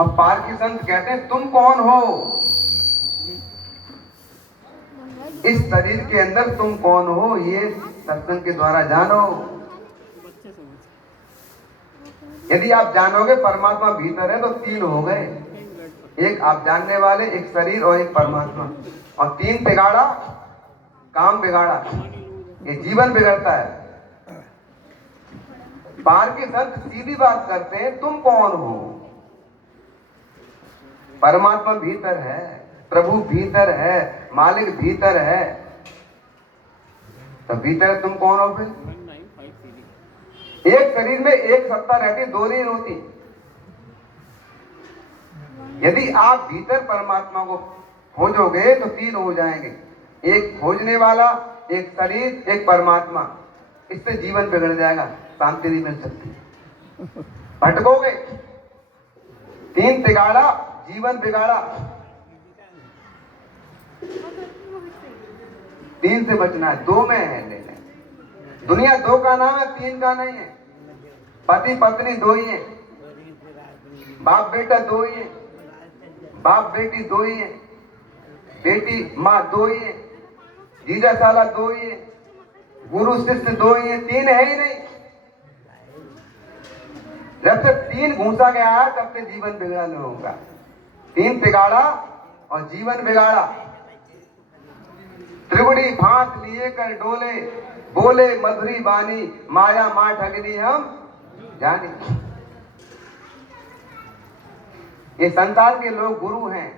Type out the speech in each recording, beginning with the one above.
और पारकी संत कहते हैं तुम कौन हो, इस शरीर के अंदर तुम कौन हो, ये सत्संग के द्वारा जानो। यदि आप जानोगे परमात्मा भीतर है तो तीन हो गए, एक आप जानने वाले, एक शरीर और एक परमात्मा। और तीन बिगाड़ा, काम बिगाड़ा, ये जीवन बिगड़ता है। बाहर के संत सीधी बात करते हैं तुम कौन हो। परमात्मा भीतर है, प्रभु भीतर है, मालिक भीतर है, तो भीतर तुम कौन हो फिर? एक शरीर में एक सत्ता रहती, दो नहीं होती। यदि आप भीतर परमात्मा को खोजोगे तो तीन हो जाएंगे, एक खोजने वाला, एक शरीर, एक परमात्मा। इससे जीवन बिगड़ जाएगा, शांति नहीं मिल सकती, भटकोगे। तीन बिगाड़ा, जीवन बिगाड़ा। तीन से बचना है, दो में है लेने। दुनिया दो का नाम है, तीन का नहीं है। पति पत्नी दो ही है, बाप बेटा दो ही है, बाप बेटी दो ही है, बेटी माँ दो ही है, जीजा साला दो ही है, गुरु शिष्य दो ही है, तीन है ही नहीं। जब से तीन घुसा गया है तब से जीवन बिगड़ा लोगों का। तीन बिगाड़ा और जीवन बिगाड़ा। त्रिगुड़ी फांस लिए कर डोले, बोले मधुरी बानी, माया माँ ठगनी हम जानी। ये संसार के लोग गुरु हैं,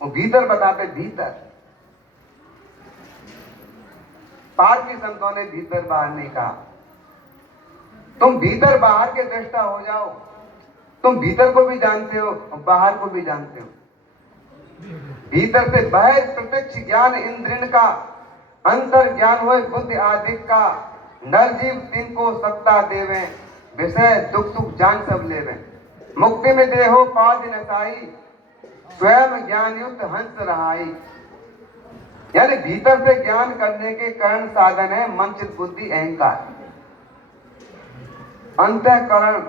वो भीतर बताते, भीतर। पार के संतों ने भीतर बाहर नहीं कहा। तुम भीतर बाहर के दृष्टा हो जाओ, तुम भीतर को भी जानते हो और बाहर को भी जानते हो। भीतर से बाहर प्रत्यक्ष ज्ञान इंद्रिय का, अंतर ज्ञान हो बुद्धि आदिक का। नर जीव दिन को सत्ता देवे, विषय दुख सुख जान सब लेवे। मुक्ति में देहो पाद नसाई, स्वयं ज्ञान युक्त हंस रहाई। यानी भीतर से ज्ञान करने के कारण साधन है मन चित्त बुद्धि अहंकार। अंतःकरण,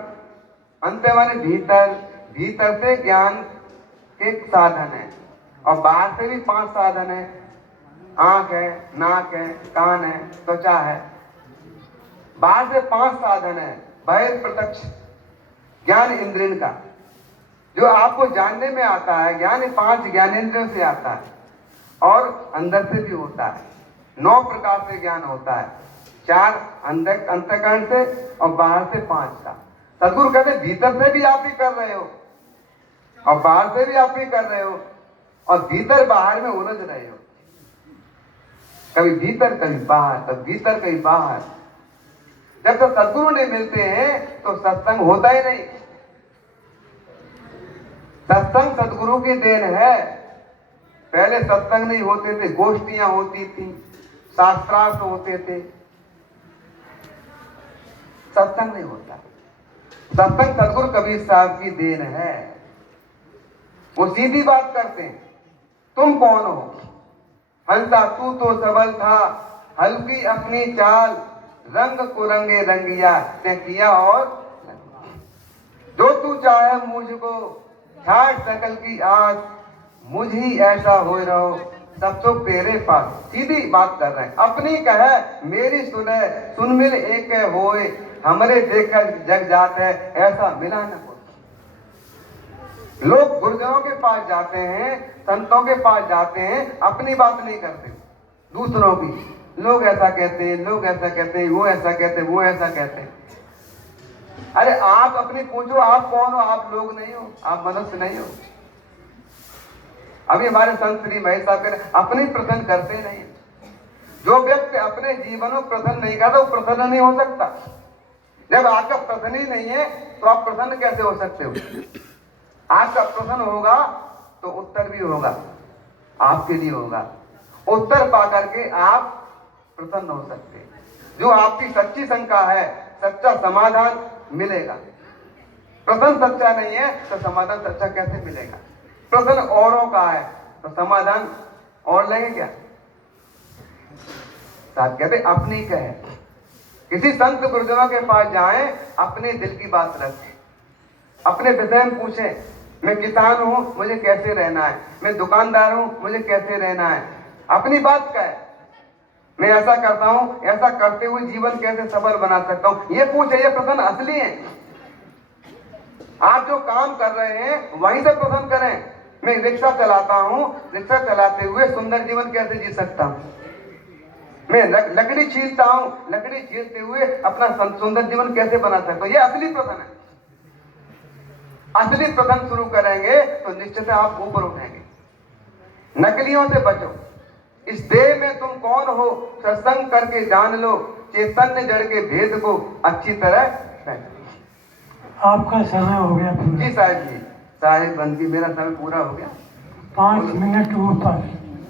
अंत माने भीतर, भीतर से ज्ञान के साधन है। और बाहर से भी 5 साधन है, आंख है, नाक है, कान है, त्वचा है। बाहर से 5 साधन है, बाह्य प्रत्यक्ष ज्ञान इंद्रिय का, जो आपको जानने में आता है। ज्ञान 5 ज्ञानेंद्रियों से आता है और अंदर से भी होता है। 9 प्रकार से ज्ञान होता है, 4 अंतःकरण से और बाहर से 5 का। सदगुरु कहते भीतर से भी आप ही कर रहे हो और बाहर से भी आप ही कर रहे हो, और भीतर बाहर में उलझ रहे हो। कभी भीतर कभी बाहर, कभी भीतर कभी बाहर। जब तक सदगुरु नहीं मिलते हैं तो सत्संग होता ही नहीं। सत्संग सदगुरु की देन है। पहले सत्संग नहीं होते थे, गोष्ठियां होती थी, शास्त्रार्थ होते थे। सत्संग नहीं होता। सत्संग सदगुरु कबीर साहब की देन है। वो सीधी बात करते हैं, तुम कौन हो? हंसा तू तो सबल था, हल्की अपनी चाल, रंग को रंगे रंगिया ने किया। और जो तू चाहे मुझको छाड़ सकल की आस, मुझ ही ऐसा हो रहो सब तो तेरे पास। सीधी बात कर रहे हैं, अपनी कहे मेरी सुने, सुन मिल एक होए, हमरे देखकर जग जात है, ऐसा मिला न कोई। लोग गुरुजनों के पास जाते हैं, संतों के पास जाते हैं, अपनी बात नहीं करते, दूसरों की। लोग ऐसा कहते हैं, लोग ऐसा कहते हैं, वो ऐसा कहते हैं, वो ऐसा कहते हैं। अरे आप अपनी पूछो, आप कौन हो? आप लोग नहीं हो, आप मनुष्य नहीं हो। अभी हमारे संत श्री महेश साहब कह अपनी प्रसन्न करते नहीं। जो व्यक्ति अपने जीवन को प्रसन्न नहीं करता वो प्रसन्न नहीं हो सकता। जब आपका प्रसन्न ही नहीं है तो आप प्रसन्न कैसे हो सकते हो? आपका प्रसन्न होगा तो उत्तर भी होगा, आपके लिए होगा। उत्तर पा करके आप प्रसन्न हो सकते हैं। जो आपकी सच्ची शंका है, सच्चा समाधान मिलेगा। प्रसन्न सच्चा नहीं है तो समाधान सच्चा कैसे मिलेगा? प्रसन्न औरों का है तो समाधान और लेंगे क्या? साथ कहते अपनी कहे। किसी संत गुरुजनों के पास जाएं, अपने दिल की बात रखें, अपने विषय में पूछें, मैं किसान हूं, मुझे कैसे रहना है, मैं दुकानदार हूं, मुझे कैसे रहना है, अपनी बात का है, मैं ऐसा करता हूं, ऐसा करते हुए जीवन कैसे सफल बना सकता हूं, ये पूछे। ये प्रश्न असली है। आप जो काम कर रहे हैं वहीं से प्रश्न करें। मैं रिक्शा चलाता हूं, रिक्शा चलाते हुए सुंदर जीवन कैसे जी सकता हूं, मैं लकड़ी छीलता हूं, लकड़ी छीलते हुए अपना सुंदर जीवन कैसे बना सकता हूं, ये असली प्रश्न है। असली प्रश्न शुरू करेंगे तो निश्चित आप ऊपर उठेंगे। नकलियों से बचो। इस देह में तुम कौन हो, सत्संग करके जान लो, चैतन्य जड़ के भेद को अच्छी तरह पहचानो। आपका समय हो गया पूरा। जी साहिब जी, साहिब बंदी, मेरा समय पूरा हो गया। 5 मिनट ऊपर।